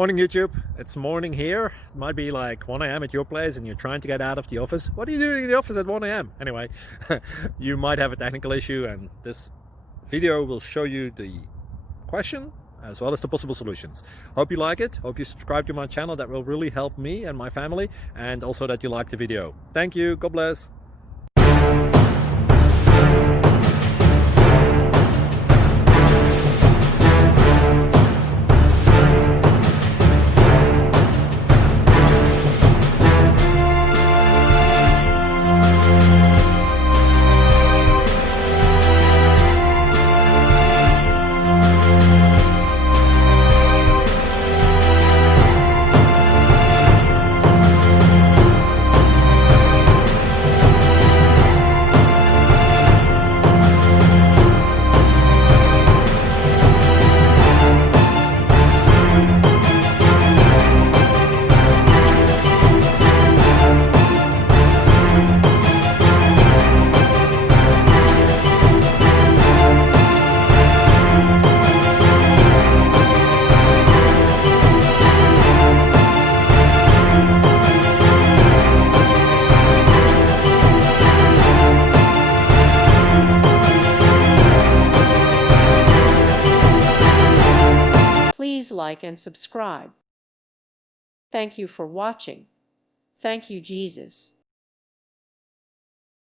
Morning YouTube, it's morning here. It might be like 1 a.m. at your place and you're trying to get out of the office. What are you doing in the office at 1 a.m.? Anyway, you might have a technical issue and this video will show you the question as well as the possible solutions. Hope you like it, hope you subscribe to my channel. That will really help me and my family, and also that you like the video. Thank you, God bless. Please like and subscribe. Thank you for watching. Thank you, Jesus.